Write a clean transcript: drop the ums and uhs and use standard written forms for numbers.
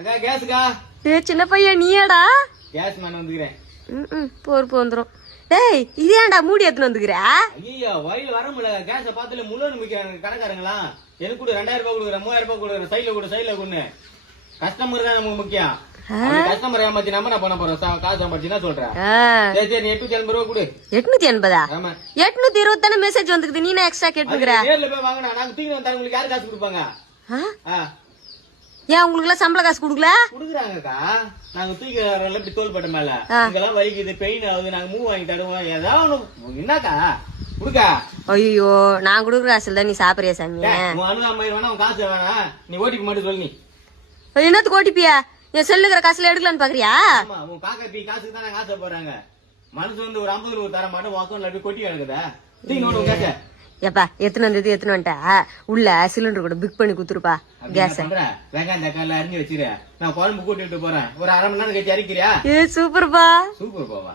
அக்கா கேஸுக்கா. சின்ன பையன் நீயாடா? கேஸ் மேன் வந்துக்கிறேன். பொறுப்பு வந்துரும். டேய் இது ஏன்டா மூடி எடுத்துன்னு வந்துக்கிற? ஐயோ வயல் வர முடியல. கேஸ பாத்துல முள்ளு நிக்கிறாங்க கடைக்காரங்களா. எனக்கு கூட 2000 ரூபாய் கொடுக்குறேன், 3000 ரூபாய் கொடுக்குறேன். சைட்ல கொண்டு கஸ்டமர் தான் நமக்கு முக்கியம். கஸ்டமர் ஏமாத்தி நம்ம என்ன பண்ண போறோம்? காசு சம்பாதிச்சு என்ன சொல்றேன்? சரி நீ 880 ரூபாய் கொடு. 880? ஆமா 820 தானே மெசேஜ் வந்துக்குது. நீ எக்ஸ்ட்ரா கேட்டுக்கிற? நேர்ல போய் வாங்கினா நாங்க தூக்கி வந்தா உங்களுக்கு யாரு காசு கொடுப்பாங்க? ஏன் உங்களுக்கு எல்லாம் சம்பள காசு குடுக்கல? குடுக்குறாங்கக்கா. நாங்க தூக்கி இப்படி தோள்பட்ட மேல இங்கெல்லாம் வலிக்குது, பெயின் ஆகுது, நாங்க மூவ் வாங்கி தடுவோம். ஏதாவது என்னக்கா குடுக்கா. ஐயோ நான் குடுக்குற காசு தான் நீ சாப்பிடுறியா சாமி? உன் அனுதாம வேணா, உன் காசு வேணா, நீ ஓட்டிக்கு மட்டும் சொல்லு. நீ என்னத்துக்கு ஓட்டிப்பியா? என் செல்லுக்கிற காசுல எடுக்கலான்னு பாக்குறியா? ஆமா உன் காக்கா பி காசுக்கு தான் நாங்க ஆசைப்படுறாங்க. மனசு வந்து ஒரு 50 ரூபாய் தர மாட்டோம். உன் அக்கௌண்ட்ல அப்படியே கொட்டி கிடக்குதா? தூக்கி நோட்டு கேட்க. ஏப்பா எத்தனை வந்துட்டா உள்ள சிலிண்டர் கூட புக் பண்ணி குத்துருப்பா. கேஸ் வெங்காயம் தக்காளி அரிஞ்சு வச்சிரு. நான் குழம்பு கூட்டிட்டு போறேன். ஒரு 1/2 மணி நேரம் கழிச்சு அரிக்கிறியா? சூப்பர்பா. சூப்பர் பாவா.